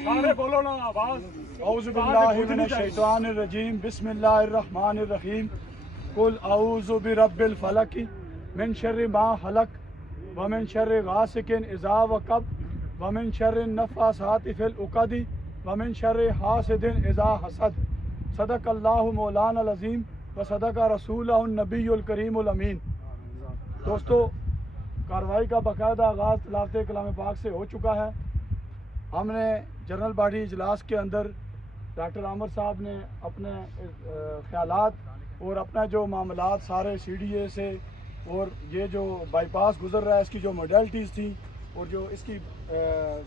सारे बोलो ना आवाज। औज़ु बिल्लाहि मिनश शैतानिर रजीम, बिस्मिल्लाहिर रहमानिर रहीम। कुल औज़ु बिरब्बिल फलक मिन शर्रि मा खलक व मिन शर्रि गासिकिन इज़ा वक़ब व मिन शर्रि नफ़्फ़ासाति फिल उक़द व मिन शर्रि हासिदिन इज़ा हसद। सदक़ल्लाहु मौलाना अज़ीम व सदक़ रसूलुहुन नबियुल करीमुल अमीन। दोस्तों, कार्रवाई का बाकायदा आगाज़ तिलावत कलाम पाक से हो चुका है। हमने जनरल बॉडी इजलास के अंदर डॉक्टर आमिर साहब ने अपने ख्यालात और अपना जो मामलात सारे CDA से और ये जो बाईपास गुजर रहा है इसकी जो मॉडलिटीज़ थी और जो इसकी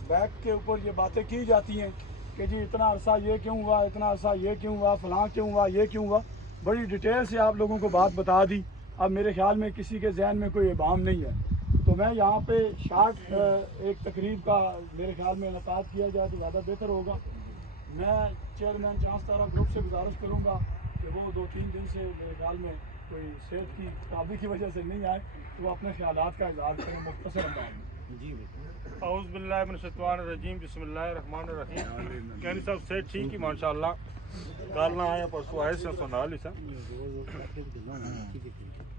बैक के ऊपर ये बातें की जाती हैं कि जी इतना अरसा ये क्यों हुआ, इतना अरसा ये क्यों हुआ, फ़लाँ क्यों हुआ, ये क्यों हुआ, बड़ी डिटेल से आप लोगों को बात बता दी। अब मेरे ख्याल में किसी के जहन में कोई इबाम नहीं है, तो मैं यहाँ पे शार्ट एक तकरीब का मेरे ख्याल में इनेकाद किया जाए तो ज़्यादा बेहतर होगा। मैं चेयरमैन चांस तारा ग्रुप से गुजारिश करूँगा कि वो 2-3 दिन से मेरे ख्याल में कोई सेहत की खराबी की वजह से नहीं आए, तो वो अपने ख्यालात का इज़हार करें मुख्तसर अंदाज में। जी औज़ु बिल्लाहि मिनश शैतानिर रजीम, बिस्मिल्लाहिर रहमानिर रहीम। कहनी साहब सेहत ठीक ही माशाअल्लाह, कल ना आया परसों आए से सुना ली सा।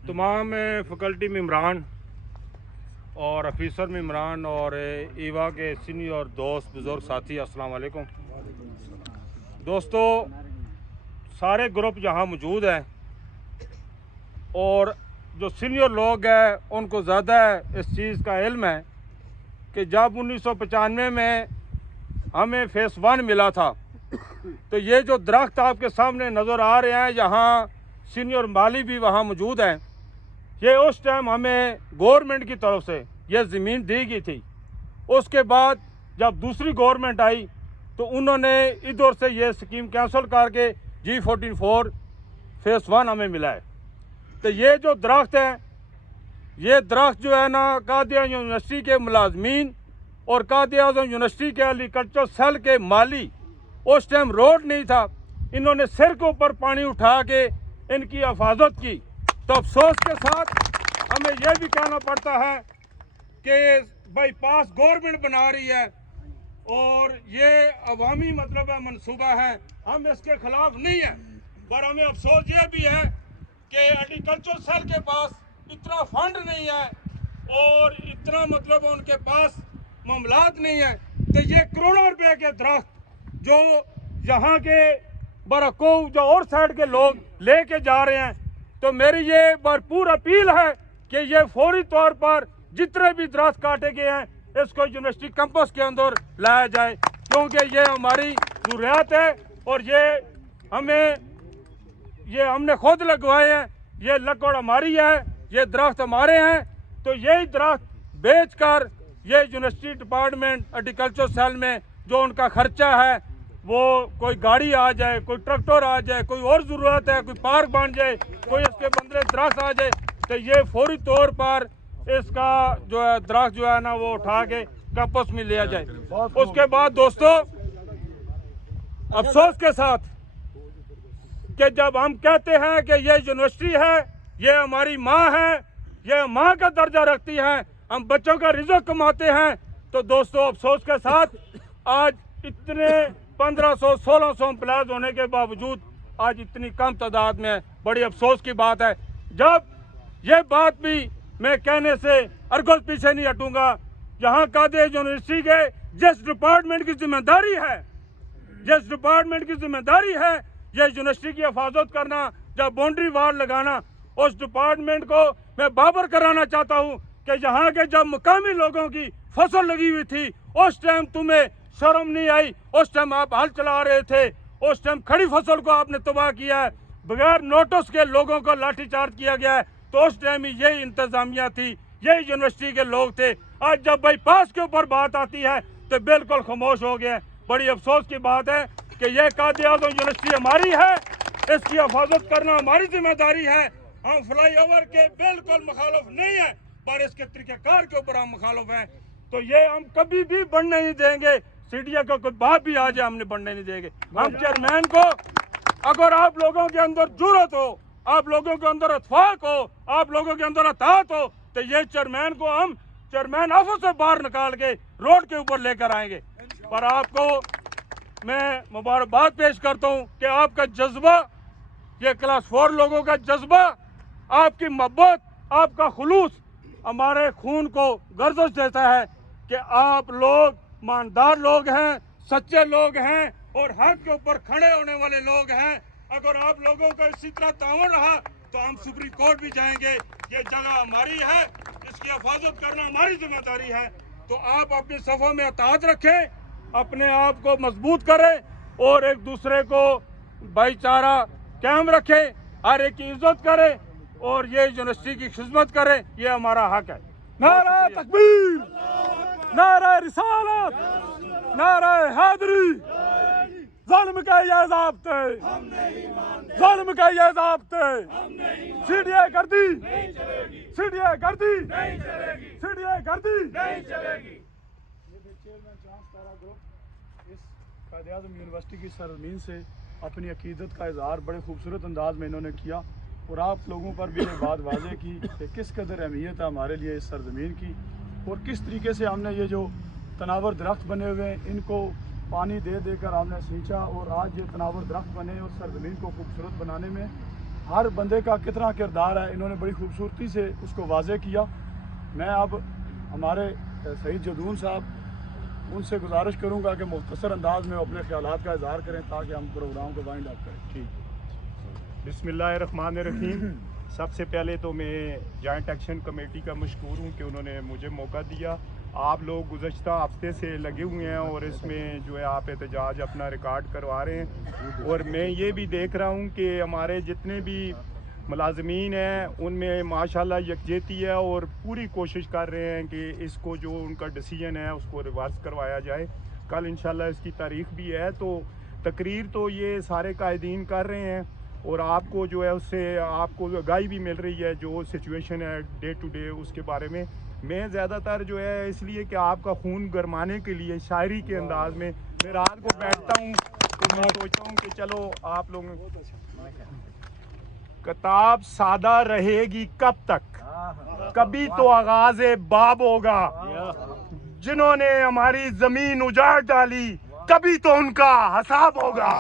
तमाम फैकल्टी मेम्बरान और ऑफिसर मेम्बरान और ईवा के सीनियर दोस्त बुज़ुर्ग साथी, अस्सलाम वालेकुम। दोस्तों, सारे ग्रुप यहाँ मौजूद हैं और जो सीनियर लोग हैं उनको ज़्यादा इस चीज़ का इल्म है कि जब 1995 में हमें फेस 1 मिला था तो ये जो दरख्त आपके सामने नज़र आ रहे हैं, यहाँ सीनियर माली भी वहाँ मौजूद हैं, ये उस टाइम हमें गवर्नमेंट की तरफ से ये ज़मीन दी गई थी। उसके बाद जब दूसरी गवर्नमेंट आई तो उन्होंने इधर से ये स्कीम कैंसिल करके G14 फेस 1 हमें मिला है। तो ये जो दरख्त है, ये दरख्त जो है ना, कायद आज़म यूनिवर्सिटी के मुलाजमीन और कायद आज़म यूनिवर्सिटी के एग्रीकल्चर सेल के माली, उस टाइम रोड नहीं था, इन्होंने सिर के ऊपर पानी उठा के इनकी हिफाजत की। तो अफसोस के साथ हमें यह भी कहना पड़ता है कि बाईपास गवर्नमेंट बना रही है और ये अवामी मतलब है मनसूबा है, हम इसके खिलाफ नहीं है, पर हमें अफसोस ये भी है कि एग्रीकल्चर सेल के पास इतना फंड नहीं है और इतना मतलब उनके पास मामलात नहीं है। तो ये करोड़ों रुपए के दरख्त जो यहाँ के बरको जो और साइड के लोग लेके जा रहे हैं, तो मेरी ये भरपूर अपील है कि ये फौरी तौर पर जितने भी दरख्त काटे गए हैं इसको यूनिवर्सिटी कैंपस के अंदर लाया जाए, क्योंकि ये हमारी ज़रूरियात है और ये हमने खुद लगवाए हैं, ये लकड़ हमारी है, ये दरख्त हमारे हैं। तो यही दरख्त बेचकर ये यूनिवर्सिटी डिपार्टमेंट एग्रीकल्चर सेल में जो उनका खर्चा है, वो कोई गाड़ी आ जाए, कोई ट्रैक्टर आ जाए, कोई और ज़रूरत है, कोई पार्क बन जाए, कोई इसके बंदरे दरख्त आ जाए, तो ये फौरी तौर पर इसका जो है दरख्त जो है ना वो उठा के कैंपस में लिया जाए। उसके बाद दोस्तों, अफसोस के साथ कि जब हम कहते हैं कि ये यूनिवर्सिटी है, ये हमारी माँ है, ये माँ का दर्जा रखती है, हम बच्चों का रिज़्क कमाते हैं, तो दोस्तों अफसोस के साथ आज इतने 1500-1600 एम्प्लॉयज होने के बावजूद आज इतनी कम तादाद में, बड़ी अफसोस की बात है। जब ये बात भी मैं कहने से अर्गोस पीछे नहीं हटूंगा, यहाँ कायद यूनिवर्सिटी के जिस डिपार्टमेंट की जिम्मेदारी है, जिस डिपार्टमेंट की जिम्मेदारी है ये यूनिवर्सिटी की हिफाजत करना, जब बाउंड्री वाल लगाना, उस डिपार्टमेंट को मैं बाबर कराना चाहता हूँ कि यहाँ के जब मुकामी लोगों की फसल लगी हुई थी उस टाइम तुम्हें शर्म नहीं आई, उस टाइम आप हल चला रहे थे, उस टाइम खड़ी फसल को आपने तबाह किया है, बगैर नोटिस के लोगों को लाठीचार्ज किया गया है, तो उस टाइम ही यही इंतजामिया थी, यही यूनिवर्सिटी के लोग थे। आज जब बाईपास के ऊपर बात आती है तो बिल्कुल खामोश हो गए। बड़ी अफसोस की बात है कि यह कायद आज़म यूनिवर्सिटी हमारी है, इसकी हिफाजत करना हमारी जिम्मेदारी है। हम फ्लाई ओवर के बिल्कुल मुखालिफ नहीं है, पर इसके तरीक़ेकार के ऊपर हम मुखालिफ हैं। तो ये हम कभी भी बढ़ने नहीं देंगे, सीडिया का कोई बात भी आ जाए हमने बढ़ने नहीं देंगे। हम चेयरमैन को, अगर आप लोगों के अंदर जुर्रत हो, आप लोगों के अंदर इत्तेफाक हो, आप लोगों के अंदर अतात हो, तो ये चेयरमैन को हम चेयरमैन ऑफिस से बाहर निकाल के रोड के ऊपर लेकर आएंगे। पर आपको मैं मुबारकबाद पेश करता हूँ कि आपका जज्बा, ये क्लास 4 लोगों का जज्बा, आपकी मोहब्बत, आपका खुलूस हमारे खून को गर्दिश देता है कि आप लोग ईमानदार लोग हैं, सच्चे लोग हैं और हक के ऊपर खड़े होने वाले लोग हैं। अगर आप लोगों का इसी तरह तावन रहा तो हम सुप्रीम कोर्ट भी जाएंगे। ये जगह हमारी है, इसकी हिफाजत करना हमारी जिम्मेदारी है। तो आप अपनी सफ़ों में अताअत रखें, अपने आप को मजबूत करें और एक दूसरे को भाईचारा कायम रखें, हर एक की इज्जत करें और ये यूनिवर्सिटी की खिदमत करें, ये हमारा हक है। नारा तकबीर, नारा रिसालत, नारा हैदरी, ज़ुल्म के ये ज़ाब्ते, ज़ुल्म के ये ज़ाब्ते, सीढ़ियाँ कर दी, सीढ़ियाँ कर दी, सीढ़ियाँ कर दी। चेयरमैन चांस तारा ग्रुप इस कायद-ए-आज़म यूनिवर्सिटी की सरजमीन से अपनी अकीदत का इजहार बड़े खूबसूरत अंदाज में इन्होंने किया और आप लोगों पर भी ये बात वाज़ेह की कि किस कदर अहमियत है हमारे लिए इस सरजमीन की और किस तरीके से हमने ये जो तनावर दरख्त बने हुए हैं इनको पानी दे देकर हमने सींचा और आज ये तनावर दरख्त बने और सरजमीन को खूबसूरत बनाने में हर बंदे का कितना किरदार है, इन्होंने बड़ी खूबसूरती से उसको वाज़ेह किया। मैं अब हमारे सईद जदून साहब उनसे गुजारिश करूंगा कि मुख्तसर अंदाज में अपने ख्यालात का इजहार करें ताकि हम प्रोग्राम को वाइंड अप करें। ठीक। बिस्मिल्लाहिर्रहमानिर्रहीम। सबसे पहले तो मैं जॉइंट एक्शन कमेटी का मशकूर हूँ कि उन्होंने मुझे मौका दिया। आप लोग गुज़श्ता हफ्ते से लगे हुए हैं और इसमें जो है आप एहतजाज अपना रिकॉर्ड करवा रहे हैं और मैं ये भी देख रहा हूँ कि हमारे जितने भी मुलाजमीन हैं उनमें माशाल्लाह यकजहती है और पूरी कोशिश कर रहे हैं कि इसको जो उनका डिसीजन है उसको रिवर्स करवाया जाए। कल इंशाल्लाह इसकी तारीख भी है, तो तकरीर तो ये सारे कायदीन कर रहे हैं और आपको जो है उससे आपको आगाही भी मिल रही है जो सिचुएशन है डे टू डे उसके बारे में। मैं ज़्यादातर जो है इसलिए कि आपका खून गरमाने के लिए शायरी के अंदाज में मैं रात को बैठता हूँ तो मैं सोचता हूँ कि चलो आप लोग किताब सादा रहेगी कब तक, कभी तो आगाज़े बाब होगा। जिन्होंने हमारी ज़मीन उजाड़ डाली कभी तो उनका हिसाब होगा।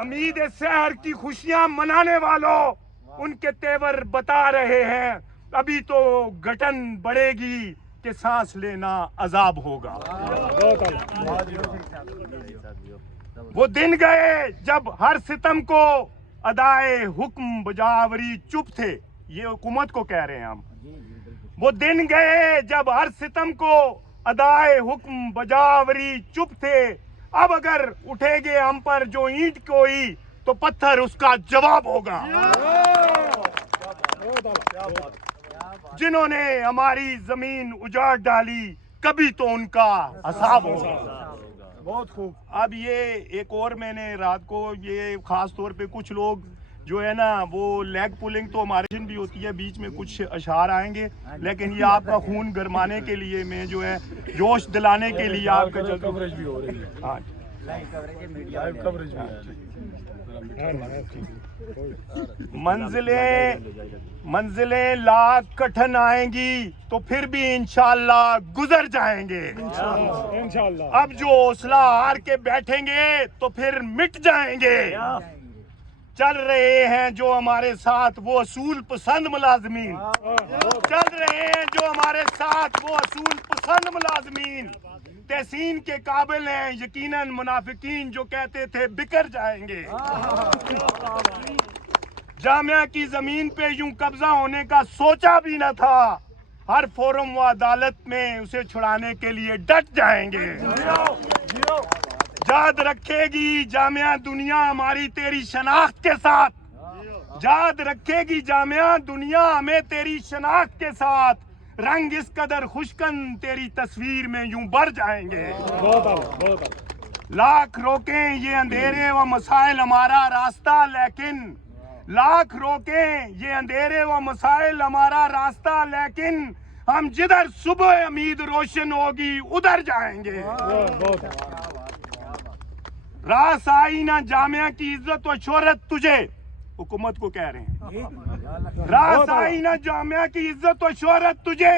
उम्मीद शहर की खुशियां मनाने वालों उनके तेवर बता रहे हैं, अभी तो घटन बढ़ेगी कि सांस लेना अजाब होगा। वो दिन गए जब हर सितम को अदाए हुक्म बजावरी चुप थे, ये हुकूमत को कह रहे हैं हम। वो दिन गए जब हर सितम को अदाए हुक्म बजावरी चुप थे, अब अगर उठेगे हम पर जो ईंट कोई तो पत्थर उसका जवाब होगा। जिन्होंने हमारी जमीन उजाड़ डाली कभी तो उनका हिसाब होगा। बहुत खूब। अब ये एक और मैंने रात को ये खास तौर पे कुछ लोग जो है ना वो लेग पुलिंग तो हमारे भी होती है, बीच में कुछ अशार आएंगे, लेकिन ये आपका खून गरमाने के लिए मैं जो है जोश दिलाने के लिए आपका कवरेज भी हो रही है। हाँ, लाइव कवरेज भी है। मंजिलें लाख कठिन आएंगी तो फिर भी इंशाल्लाह गुजर जाएंगे। इंशाल्लाह। अब जो हौसला हार के बैठेंगे तो फिर मिट जाएंगे। चल रहे हैं जो हमारे साथ वो असूल पसंद मुलाजमीन, चल रहे हैं जो हमारे साथ वो असूल पसंद मुलाजमीन। तहसीन के काबिल हैं यकीनन मुनाफिकीन जो कहते थे बिखर जाएंगे। जामिया की जमीन पे यूं कब्जा होने का सोचा भी न था, हर फोरम व अदालत में उसे छुड़ाने के लिए डट जाएंगे। याद रखेगी जामिया दुनिया हमारी तेरी शनाख्त के साथ, याद रखेगी जामिया दुनिया हमें तेरी शनाख्त के साथ। रंग इस कदर खुशकन तेरी तस्वीर में यूं भर जाएंगे। लाख रोकें ये अंधेरे व मसाइल हमारा रास्ता, लेकिन लाख रोकें ये अंधेरे व मसाइल हमारा रास्ता, लेकिन हम जिधर सुबह उम्मीद रोशन होगी उधर जाएंगे। रास आई ना जामिया की इज्जत व शोहरत तुझे, हुकूमत को कह रहे हैं। रासाइना जामिया की इज्जत और शोहरत तुझे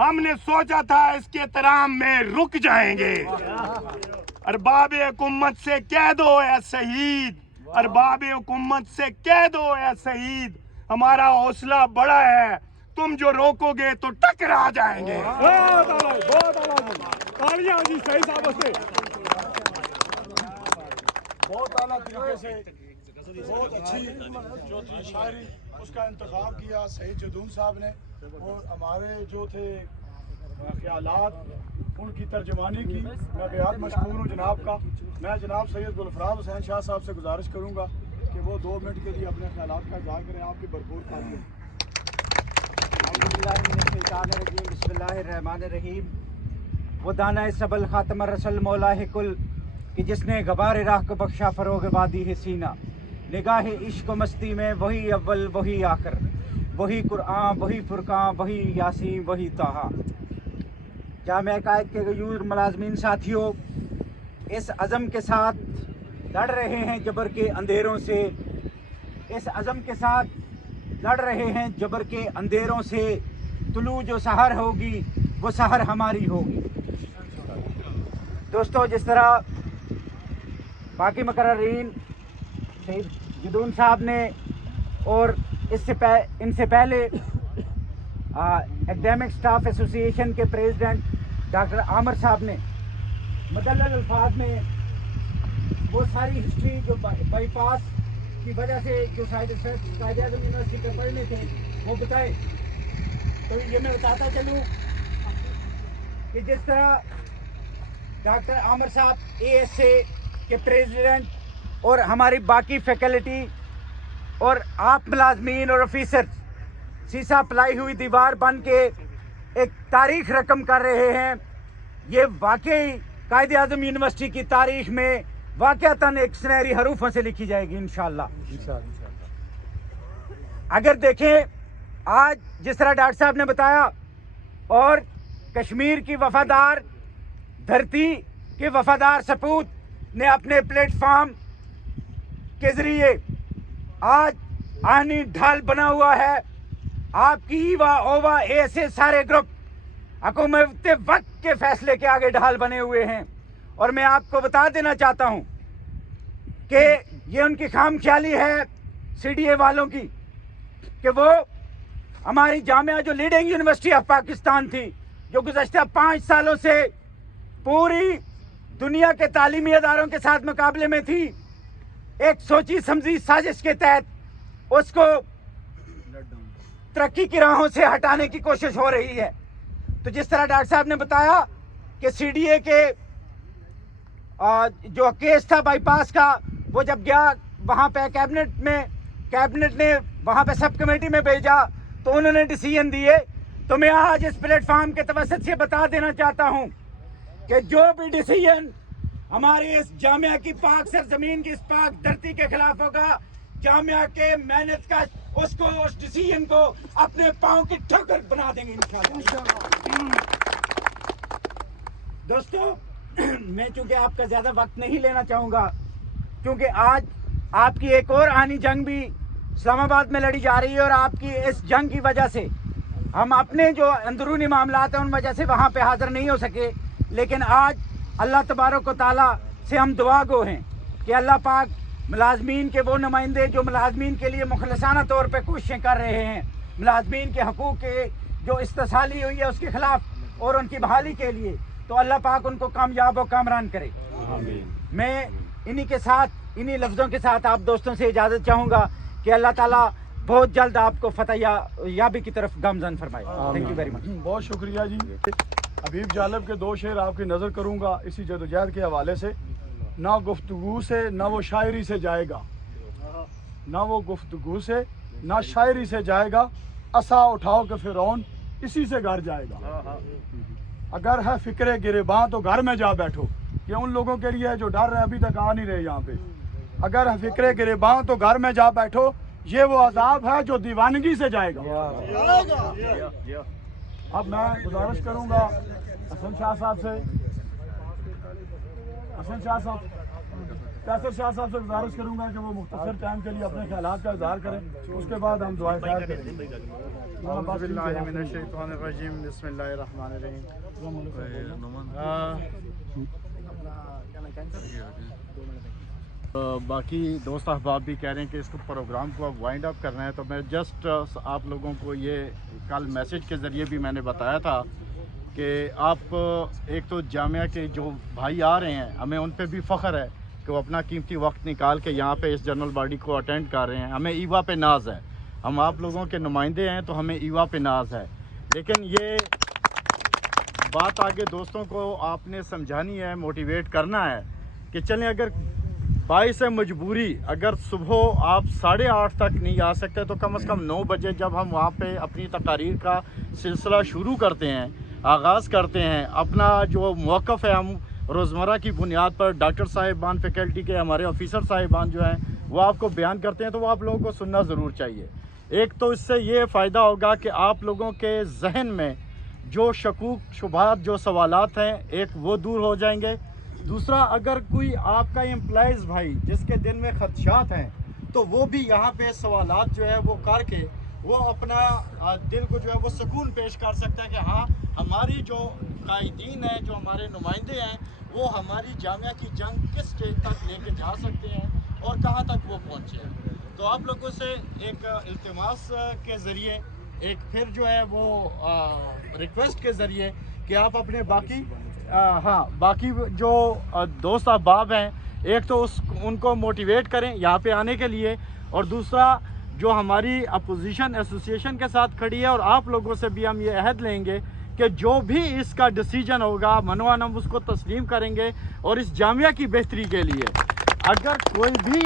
हमने सोचा था इसके एहतराम में रुक जाएंगे। अरबाब हुकूमत से कह दो ए शहीद, अरबाब हुकूमत से कह दो ए शहीद, हमारा हौसला बड़ा है, तुम जो रोकोगे तो टकरा जाएंगे। बहुत आला तरीके से बहुत अच्छी जो थी शायरी उसका इंतखाब किया सईद जदून साहब ने, और हमारे जो थे ख्यालात उनकी तर्जमानी की। मैं बेहद मशकूर हूँ जनाब का। मैं जनाब सैयद गुलफराज हुसैन शाह साहब से गुजारिश करूँगा कि वो 2 मिनट के लिए अपने ख्यालात का इज़हार करें। आपकी भरपूर तारीफ। बिस्मिल्लाहिर्रहमानिर्रहीम। वो दाना सबल खातम रसल मौला है कुल कि जिसने गबार राह को बख्शा फरोग वादी है सीना। निगाह इश्क मस्ती में वही अव्वल वही आखिर, वही कुरान वही फुरकान वही यासीन वही ताहा। जामिया कायद के गयूर मुलाजमीन साथियों, इस अज़म के साथ लड़ रहे हैं जबर के अंधेरों से, इस अज़म के साथ लड़ रहे हैं जबर के अंधेरों से। तुलू जो सहर होगी वो सहर हमारी होगी। दोस्तों, जिस तरह बाकी मुकर्ररीन शहीद जदून साहब ने और इनसे पहले एकेडमिक स्टाफ एसोसिएशन के प्रेसिडेंट डॉक्टर आमिर साहब ने मुदल्लल अल्फाज में वो सारी हिस्ट्री जो बाईपास की वजह से जो कायद-ए-आज़म यूनिवर्सिटी के पढ़ने थे वो बताए। तो ये मैं बताता चलूँ कि जिस तरह डॉक्टर आमिर साहब ASA के प्रेसिडेंट और हमारी बाकी फैकल्टी और आप मुलाजमीन और ऑफिसर शीशा पलाई हुई दीवार बन के एक तारीख रकम कर रहे हैं। ये वाकई कायद-ए-आज़म यूनिवर्सिटी की तारीख में वाकईतन एक सुनहरी हरूफों से लिखी जाएगी इंशाअल्लाह। अगर देखें आज जिस तरह डॉक्टर साहब ने बताया, और कश्मीर की वफादार धरती के वफादार सपूत ने अपने प्लेटफॉर्म के जरिए आज आनी ढाल बना हुआ है। आपकी ईवा ओवा ऐसे सारे ग्रुप हुकूमत वक्त के फैसले के आगे ढाल बने हुए हैं। और मैं आपको बता देना चाहता हूं कि ये उनकी खामख्याली है CDA वालों की कि वो हमारी जामिया जो लीडिंग यूनिवर्सिटी ऑफ पाकिस्तान थी, जो गुज़श्ता 5 सालों से पूरी दुनिया के तालीमी अदारों के साथ मुकाबले में थी, एक सोची समझी साजिश के तहत उसको तरक्की की राहों से हटाने की कोशिश हो रही है। तो जिस तरह डॉक्टर साहब ने बताया कि CDA के जो केस था बाईपास का, वो जब गया वहाँ पे कैबिनेट ने वहाँ पे सब कमेटी में भेजा तो उन्होंने डिसीजन दिए। तो मैं आज इस प्लेटफॉर्म के तवसत से बता देना चाहता हूँ कि जो भी डिसीजन हमारे इस जामिया की पाक सरजमीन की इस पाक धरती के खिलाफ होगा, जामिया के मेहनत का उसको उस डिसीजन को अपने पाँव की ठोकर बना देंगे इंशाअल्लाह। दोस्तों, मैं चूंकि आपका ज्यादा वक्त नहीं लेना चाहूँगा, क्योंकि आज आपकी एक और आनी जंग भी इस्लामाबाद में लड़ी जा रही है और आपकी इस जंग की वजह से हम अपने जो अंदरूनी मामलात हैं उन वजह से वहाँ पे हाजिर नहीं हो सके। लेकिन आज अल्लाह तबारक व तआला से हम दुआ गो हैं कि अल्लाह पाक मुलाजमीन के वो नुमाइंदे जो मुलाजमीन के लिए मुखलसाना तौर पर कोशिशें कर रहे हैं, मुलाजमीन के हकूक़ के जो इस्तेसाली हुई है उसके खिलाफ और उनकी बहाली के लिए, तो अल्लाह पाक उनको कामयाब और कामरान करे। मैं इन्हीं के साथ, इन्हीं लफ्ज़ों के साथ आप दोस्तों से इजाज़त चाहूँगा कि अल्लाह ताला बहुत जल्द आपको फतह याबी की तरफ गामज़न फरमाए। Thank you very much. बहुत शुक्रिया जी। हबीब जालिब के 2 शेर आपकी नज़र करूँगा इसी जदोजहद के हवाले से। ना गुफ्तगू से ना वो शायरी से जाएगा, ना वो गुफ्तगू से ना शायरी से जाएगा, असा उठाओ के फिरौन इसी से घर जाएगा। अगर है फिक्रे गिरेबां तो घर में जा बैठो, ये उन लोगों के लिए है जो डर रहे अभी तक आ नहीं रहे यहाँ पे। अगर है फिक्रे गिरेबां तो घर में जा बैठो, ये वो अजाब है जो दीवानगी से जाएगा। अब मैं गुजारिश करूंगा हसन शाह साहब से। हसन शाह साहब قیصر شاہ صاحب سے گزارش کروں گا کہ وہ مختصر ٹائم کے لیے اپنے خیالات کا اظہار کریں, اس کے بعد ہم دعائیں خیر کریں. اعوذ باللہ من الشیطان الرجیم, بسم اللہ الرحمن الرحیم. باقی دوست احباب بھی کہہ رہے ہیں کہ اس کو پروگرام کو اب وائنڈ اپ کرنا ہے, تو میں جسٹ آپ لوگوں کو یہ کل میسیج کے ذریعے بھی میں نے بتایا تھا کہ آپ ایک تو جامعہ کے جو بھائی آ رہے ہیں, ہمیں ان پہ بھی فخر ہے کہ وہ اپنا قیمتی وقت نکال کے یہاں پہ اس جنرل باڈی کو اٹینڈ کر رہے ہیں. ہمیں ایوا پہ ناز ہے, ہم آپ لوگوں کے نمائندے ہیں تو ہمیں ایوا پہ ناز ہے. لیکن یہ بات آگے دوستوں کو آپ نے سمجھانی ہے, موٹیویٹ کرنا ہے کہ چلیں اگر باعث مجبوری اگر صبح آپ 8:30 تک نہیں آ سکتے تو کم از کم 9 بجے جب ہم وہاں پہ اپنی تقاریر کا سلسلہ شروع کرتے ہیں, آغاز کرتے ہیں, اپنا جو موقف ہے ہم روزمرہ کی بنیاد پر ڈاکٹر صاحبان فیکلٹی کے ہمارے آفیسر صاحبان جو ہیں وہ آپ کو بیان کرتے ہیں, تو وہ آپ لوگوں کو سننا ضرور چاہیے. ایک تو اس سے یہ فائدہ ہوگا کہ آپ لوگوں کے ذہن میں جو شکوک شبہات جو سوالات ہیں ایک وہ دور ہو جائیں گے. دوسرا, اگر کوئی آپ کا امپلائز بھائی جس کے دل میں خدشات ہیں تو وہ بھی یہاں پہ سوالات جو ہے وہ کر کے وہ اپنا دل کو جو ہے وہ سکون پیش کر سکتا ہے کہ ہاں ہماری جو قائدین ہیں, جو ہمارے نمائندے ہیں, وہ ہماری جامعہ کی جنگ کس اسٹیج تک لے کے جا سکتے ہیں اور کہاں تک وہ پہنچے ہیں. تو آپ لوگوں سے ایک التماس کے ذریعے, ایک پھر جو ہے وہ ریکویسٹ کے ذریعے کہ آپ اپنے باقی جو دوست احباب ہیں, ایک تو ان کو موٹیویٹ کریں یہاں پہ آنے کے لیے, اور دوسرا جو ہماری اپوزیشن ایسوسیشن کے ساتھ کھڑی ہے اور آپ لوگوں سے بھی ہم یہ عہد لیں گے کہ جو بھی اس کا ڈیسیجن ہوگا منوان ہم اس کو تسلیم کریں گے, اور اس جامعہ کی بہتری کے لیے اگر کوئی بھی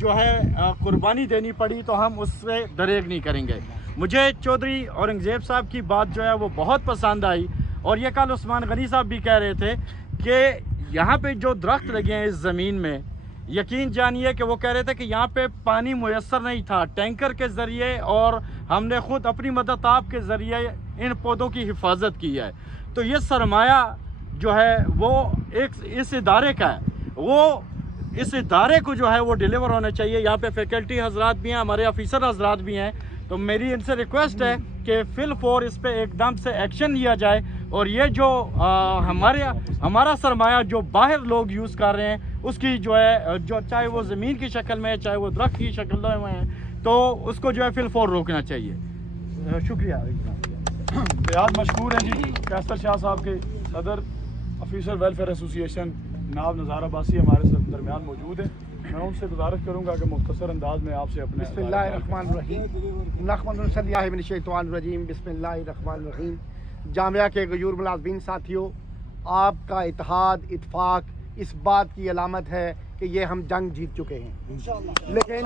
جو ہے قربانی دینی پڑی تو ہم اس سے دریغ نہیں کریں گے. مجھے چودھری اورنگزیب صاحب کی بات جو ہے وہ بہت پسند آئی, اور یہ کل عثمان غنی صاحب بھی کہہ رہے تھے کہ یہاں پہ جو درخت لگے ہیں اس زمین میں, یقین جانیے کہ وہ کہہ رہے تھے کہ یہاں پہ پانی میسر نہیں تھا, ٹینکر کے ذریعے اور ہم نے خود اپنی مدد آپ کے ذریعے ان پودوں کی حفاظت کی ہے. تو یہ سرمایہ جو ہے وہ ایک اس ادارے کا ہے, وہ اس ادارے کو جو ہے وہ ڈیلیور ہونا چاہیے. یہاں پہ فیکلٹی حضرات بھی ہیں, ہمارے آفیسر حضرات بھی ہیں, تو میری ان سے ریکویسٹ ہے کہ فل فور اس پہ ایک دم سے ایکشن لیا جائے, اور یہ جو ہمارا سرمایہ جو باہر لوگ یوز کر رہے ہیں اس کی جو ہے جو چاہے وہ زمین کی شکل میں چاہے وہ درخت کی شکل میں ہے, تو اس کو جو ہے فل فور روکنا چاہیے. شکریہ. بہت مشکور ہیں جی قیصر شاہ صاحب کے صدر آفیسر ویلفیئر ایسوسیشن ناب نظار عباسی ہمارے درمیان موجود ہیں. میں ان سے گزارش کروں گا کہ مختصر انداز میں آپ سے اپنے بسم اللہ الرحمن الرحیم نحمد صلی اللہ من الشیطان الرجیم بسم اللہ الرحمن الرحیم. جامعہ کے غیور ملازمین ساتھیوں, آپ کا اتحاد اتفاق اس بات کی علامت ہے کہ یہ ہم جنگ جیت چکے ہیں, لیکن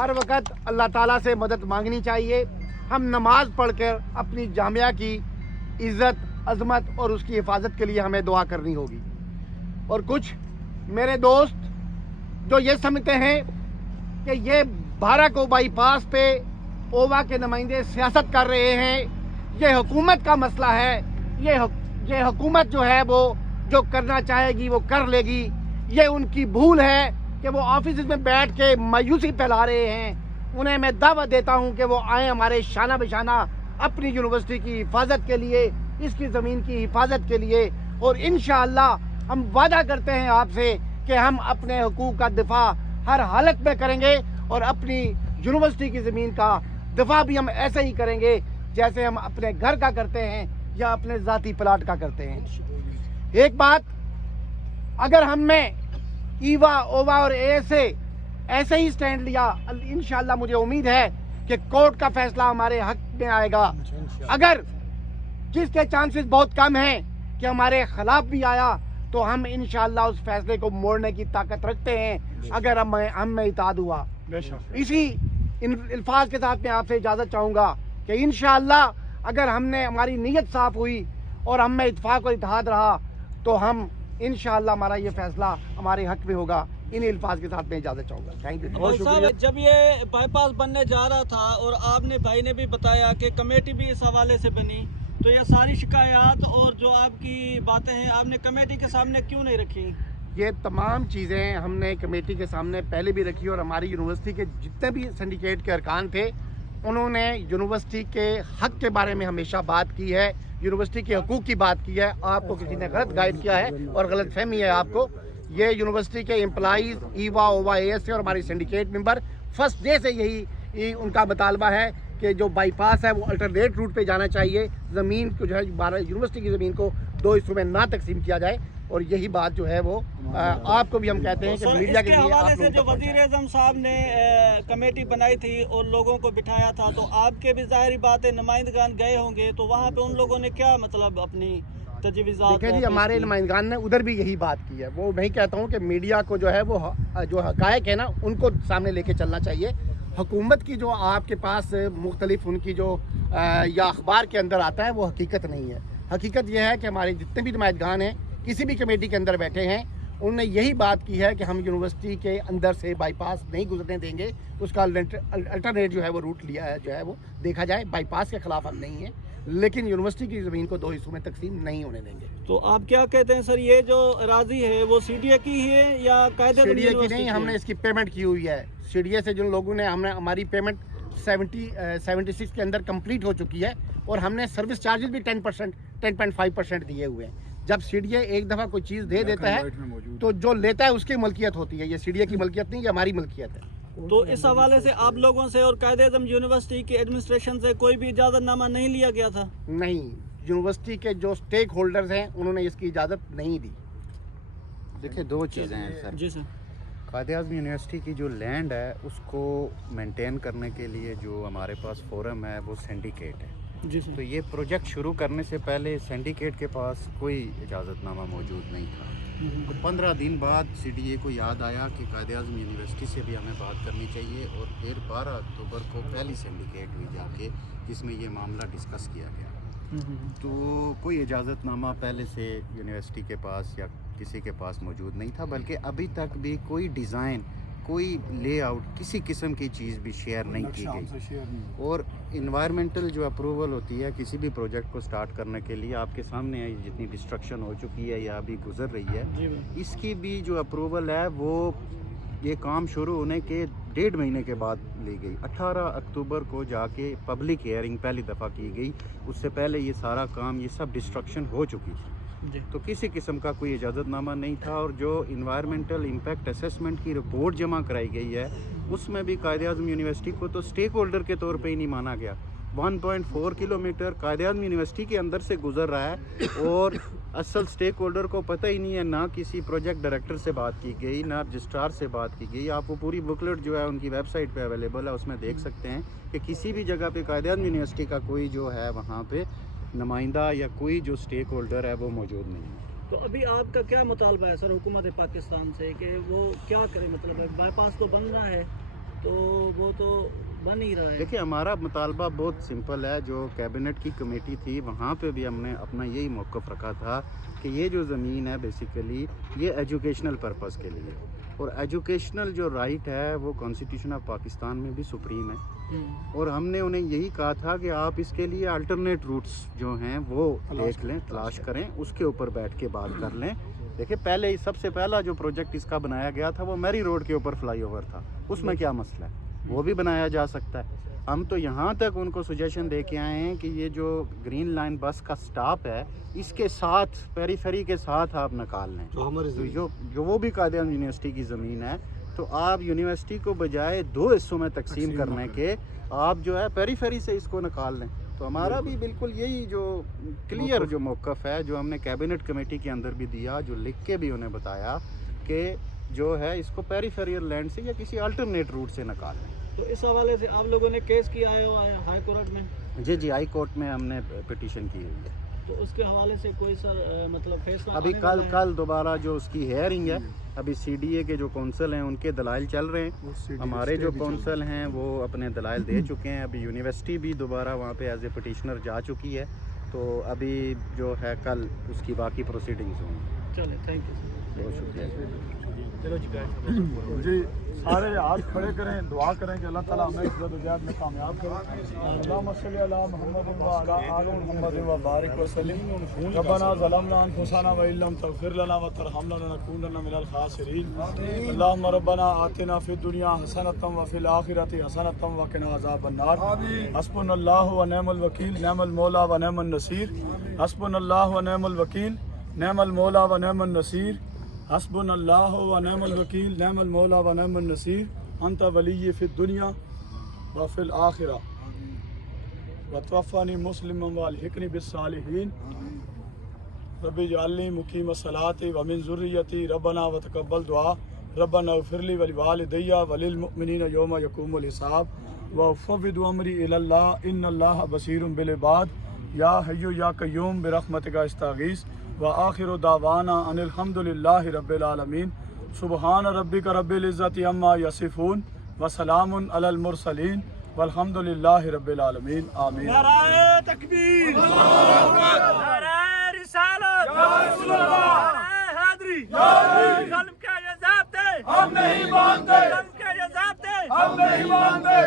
ہر وقت اللہ تعالیٰ سے مدد مانگنی چاہیے. ہم نماز پڑھ کر اپنی جامعہ کی عزت عظمت اور اس کی حفاظت کے لیے ہمیں دعا کرنی ہوگی. اور کچھ میرے دوست جو یہ سمجھتے ہیں کہ یہ 12 کو بائی پاس پہ اووا کے نمائندے سیاست کر رہے ہیں, یہ حکومت کا مسئلہ ہے, یہ حکومت جو ہے وہ جو کرنا چاہے گی وہ کر لے گی. یہ ان کی بھول ہے کہ وہ آفیسز میں بیٹھ کے مایوسی پھیلا رہے ہیں. انہیں میں دعوت دیتا ہوں کہ وہ آئیں ہمارے شانہ بشانہ اپنی یونیورسٹی کی حفاظت کے لیے, اس کی زمین کی حفاظت کے لیے, اور انشاءاللہ ہم وعدہ کرتے ہیں آپ سے کہ ہم اپنے حقوق کا دفاع ہر حالت میں کریں گے, اور اپنی یونیورسٹی کی زمین کا دفاع بھی ہم ایسے ہی کریں گے جیسے ہم اپنے گھر کا کرتے ہیں یا اپنے ذاتی پلاٹ کا کرتے ہیں. ایک بات, اگر ہم نے ایوا اووا اور اے سے ایسے ہی سٹینڈ لیا, انشاءاللہ مجھے امید ہے کہ کورٹ کا فیصلہ ہمارے حق میں آئے گا. اگر جس کے چانسز بہت کم ہیں کہ ہمارے خلاف بھی آیا تو ہم انشاءاللہ اس فیصلے کو موڑنے کی طاقت رکھتے ہیں اگر ہم میں اتحاد ہوا. اسی الفاظ کے ساتھ میں آپ سے اجازت چاہوں گا کہ انشاءاللہ اگر ہماری نیت صاف ہوئی اور ہم میں اتفاق اور اتحاد رہا تو ہم انشاءاللہ ہمارا یہ فیصلہ ہمارے حق میں ہوگا. ان الفاظ کے ساتھ میں اجازت چاہوں گا. Thank you. جب یہ بائی پاس بننے جا رہا تھا اور آپ نے بھائی نے بھی بتایا کہ کمیٹی بھی اس حوالے سے بنی, تو یہ ساری شکایات اور جو آپ کی باتیں ہیں آپ نے کمیٹی کے سامنے کیوں نہیں رکھی؟ یہ تمام چیزیں ہم نے کمیٹی کے سامنے پہلے بھی رکھی اور ہماری یونیورسٹی کے جتنے بھی سنڈیکیٹ کے ارکان تھے انہوں نے یونیورسٹی کے حق کے بارے میں ہمیشہ بات کی ہے، یونیورسٹی کے حقوق کی بات کی ہے. آپ کو کسی نے غلط گائیڈ کیا ہے اور غلط فہمی ہے آپ کو. یہ یونیورسٹی کے امپلائیز ایوا اووا اے ایس سے اور ہماری سنڈیکیٹ ممبر فرسٹ ڈے سے یہی ان کا مطالبہ ہے کہ جو بائی پاس ہے وہ الٹرنیٹ روٹ پہ جانا چاہیے. زمین کو جو ہے یونیورسٹی کی زمین کو 2 حصوں میں نہ تقسیم کیا جائے، اور یہی بات جو ہے وہ آپ کو بھی ہم کہتے ہیں کہ میڈیا کے لیے حوالے سے جو وزیر اعظم صاحب نے کمیٹی بنائی تھی اور لوگوں کو بٹھایا تھا، تو آپ کے بھی ظاہری بات ہے نمائندگان گئے ہوں گے، تو وہاں پہ ان لوگوں نے کیا مطلب اپنی تجویزات؟ دیکھیں جی، ہمارے نمائندگان نے ادھر بھی یہی بات کی ہے. وہ میں کہتا ہوں کہ میڈیا کو جو ہے وہ جو حقائق ہے نا ان کو سامنے لے کے چلنا چاہیے. حکومت کی جو آپ کے پاس مختلف ان کی جو یا اخبار کے اندر آتا ہے وہ حقیقت نہیں ہے. حقیقت یہ ہے کہ ہمارے جتنے بھی نمائندگان ہیں کسی بھی کمیٹی کے اندر بیٹھے ہیں، انہوں نے یہی بات کی ہے کہ ہم یونیورسٹی کے اندر سے بائی پاس نہیں گزرنے دیں گے. اس کا الٹرنیٹ جو ہے وہ روٹ لیا ہے جو ہے وہ دیکھا جائے. بائی پاس کے خلاف ہم نہیں ہیں، لیکن یونیورسٹی کی زمین کو 2 حصوں میں تقسیم نہیں ہونے دیں گے. تو آپ کیا کہتے ہیں سر، یہ جو اراضی ہے وہ سی ڈی اے کی ہے یا قاعدہ سی ڈی اے کی نہیں، ہم نے اس کی پیمنٹ کی ہوئی ہے. سی ڈی اے سے جن لوگوں نے ہماری پیمنٹ 76 کے اندر کمپلیٹ ہو چکی ہے، اور ہم نے سروس چارجز بھی 10.5% دیے ہوئے ہیں. جب سی ڈی اے ایک دفعہ کوئی چیز دے دیتا ہے تو جو لیتا ہے اس کی ملکیت ہوتی ہے. یہ سی ڈی اے کی ملکیت نہیں، یہ ہماری ملکیت ہے. تو اس حوالے سے آپ لوگوں سے اور قائد اعظم یونیورسٹی کی ایڈمنسٹریشن سے کوئی بھی اجازت نامہ نہیں لیا گیا تھا؟ نہیں، یونیورسٹی کے جو سٹیک ہولڈرز ہیں انہوں نے اس کی اجازت نہیں دی. دیکھیں 2 چیزیں ہیں سر. جی سر. قائد اعظم یونیورسٹی کی جو لینڈ ہے اس کو مینٹین کرنے کے لیے جو ہمارے پاس فورم ہے وہ سینڈیکیٹ ہے. جی سر. تو یہ پروجیکٹ شروع کرنے سے پہلے سینڈیکیٹ کے پاس کوئی اجازت نامہ موجود نہیں تھا. تو 15 دن بعد سی ڈی اے کو یاد آیا کہ قائد اعظم یونیورسٹی سے بھی ہمیں بات کرنی چاہیے، اور پھر 12 اکتوبر کو پہلی سینڈیکیٹ ہوئی جا کے جس میں یہ معاملہ ڈسکس کیا گیا. تو کوئی اجازت نامہ پہلے سے یونیورسٹی کے پاس یا کسی کے پاس موجود نہیں تھا، بلکہ ابھی تک بھی کوئی ڈیزائن، کوئی لے آؤٹ، کسی قسم کی چیز بھی شیئر نہیں کی گئی. اور انوائرمنٹل جو اپروول ہوتی ہے کسی بھی پروجیکٹ کو سٹارٹ کرنے کے لیے، آپ کے سامنے ہے جتنی ڈسٹرکشن ہو چکی ہے یا ابھی گزر رہی ہے، اس کی بھی جو اپروول ہے وہ یہ کام شروع ہونے کے 1.5 مہینے کے بعد لی گئی. 18 اکتوبر کو جا کے پبلک ہیئرنگ پہلی دفعہ کی گئی. اس سے پہلے یہ سارا کام، یہ سب ڈسٹرکشن ہو چکی تھی. تو کسی قسم کا کوئی اجازت نامہ نہیں تھا. اور جو انوائرمنٹل امپیکٹ اسیسمنٹ کی رپورٹ جمع کرائی گئی ہے اس میں بھی قائد اعظم یونیورسٹی کو تو سٹیک ہولڈر کے طور پہ ہی نہیں مانا گیا. 1.4 کلومیٹر قائد اعظم یونیورسٹی کے اندر سے گزر رہا ہے، اور اصل سٹیک ہولڈر کو پتہ ہی نہیں ہے. نہ کسی پروجیکٹ ڈائریکٹر سے بات کی گئی، نہ رجسٹرار سے بات کی گئی. آپ وہ پوری بکلیٹ جو ہے ان کی ویب سائٹ پہ اویلیبل ہے، اس میں دیکھ سکتے ہیں کہ کسی بھی جگہ پہ قائد اعظم یونیورسٹی کا کوئی جو ہے وہاں پہ نمائندہ یا کوئی جو سٹیک ہولڈر ہے وہ موجود نہیں ہے. تو ابھی آپ کا کیا مطالبہ ہے سر حکومت پاکستان سے کہ وہ کیا کرے؟ مطلب بائی پاس تو بننا ہے، تو وہ تو بن ہی رہا ہے. دیکھیں ہمارا مطالبہ بہت سمپل ہے. جو کیبنٹ کی کمیٹی تھی وہاں پہ بھی ہم نے اپنا یہی موقف رکھا تھا کہ یہ جو زمین ہے بیسیکلی یہ ایجوکیشنل پرپس کے لیے، اور ایجوکیشنل جو رائٹ ہے وہ کانسٹیٹیوشن آف پاکستان میں بھی سپریم ہے. اور ہم نے انہیں یہی کہا تھا کہ آپ اس کے لیے الٹرنیٹ روٹس جو ہیں وہ دیکھ لیں، تلاش کریں، اس کے اوپر بیٹھ کے بات کر لیں. دیکھیں پہلے سب سے پہلا جو پروجیکٹ اس کا بنایا گیا تھا وہ میری روڈ کے اوپر فلائی اوور تھا. اس میں کیا مسئلہ ہے؟ وہ بھی بنایا جا سکتا ہے. ہم تو یہاں تک ان کو سجیشن دے کے آئے ہیں کہ یہ جو گرین لائن بس کا سٹاپ ہے اس کے ساتھ پیریفری کے ساتھ آپ نکال لیں، جو وہ بھی قائد اعظم یونیورسٹی کی زمین ہے. تو آپ یونیورسٹی کو بجائے 2 حصوں میں تقسیم کرنے کے آپ جو ہے پیریفری سے اس کو نکال لیں. تو ہمارا بھی بالکل یہی جو کلیئر جو موقف ہے جو ہم نے کیبنٹ کمیٹی کے اندر بھی دیا، جو لکھ کے بھی انہیں بتایا کہ جو ہے اس کو پیریفیریل لینڈ سے یا کسی الٹرنیٹ روٹ سے نکال لیں. تو اس حوالے سے آپ لوگوں نے کیس کیا ہے ہائی کورٹ میں؟ جی ہائی کورٹ میں ہم نے پٹیشن کی ہوئی ہے. تو اس کے حوالے سے کوئی سر مطلب فیصلہ ابھی کل دوبارہ جو اس کی ہیئرنگ ہے، ابھی سی ڈی اے کے جو کونسل ہیں ان کے دلائل چل رہے ہیں. ہمارے جو کونسل ہیں وہ اپنے دلائل دے چکے ہیں. ابھی یونیورسٹی بھی دوبارہ وہاں پہ ایز اے پٹیشنر جا چکی ہے. تو ابھی جو ہے کل اس کی باقی پروسیڈنگز ہوں گی. چلے، تھینک یو. بہت شکریہ. جی سارے ہاتھ کھڑے کریں, دعا کریں کہ اللہ تعالیٰ ہمیں عزت و جہاد میں کامیاب کرے. اللہم صلی علی محمد وعلی آل محمد وبارک وسلم. ربنا ظلمنا انفسنا وان لم تغفر لنا وترحمنا لنكونن من الخاسرین. اللہم ربنا آتنا فی الدنیا حسنۃ وفی الآخرۃ حسنۃ وقنا عذاب النار. حسبنا اللہ ونعم الوکیل نعم المولا ونعم النصیر. حسبنا اللہ ونعم الوکیل نعم المولا ونعم النصیر. حسبنا اللہ ونعم الوکیل نعم المولا ونعم النصیر. انت ولی فی الدنیا وفی الآخرہ وتوفنی مسلما والحقنی بالصالحین. رب اجعلنی مقیم الصلاۃ ومن ذریتی ربنا وتقبل دعا. ربنا اغفر لی ولوالدی وللمؤمنین یوم یقوم الحساب. وافوض امری الی اللہ ان اللہ بصیر بالعباد. یا حی یا قیوم برحمتک استغیث. وآخر دعوانا ان الحمد للہ رب العالمین. سبحان ربک رب العزت عما یصفون وسلام علی المرسلین والحمد للہ رب العالمین. آمین. نعرہ تکبیر، نعرہ رسالت، نعرہ حیدری. ظلم کے یہ ضابطے ہم نہیں مانتے، ظلم کے یہ ضابطے ہم نہیں مانتے.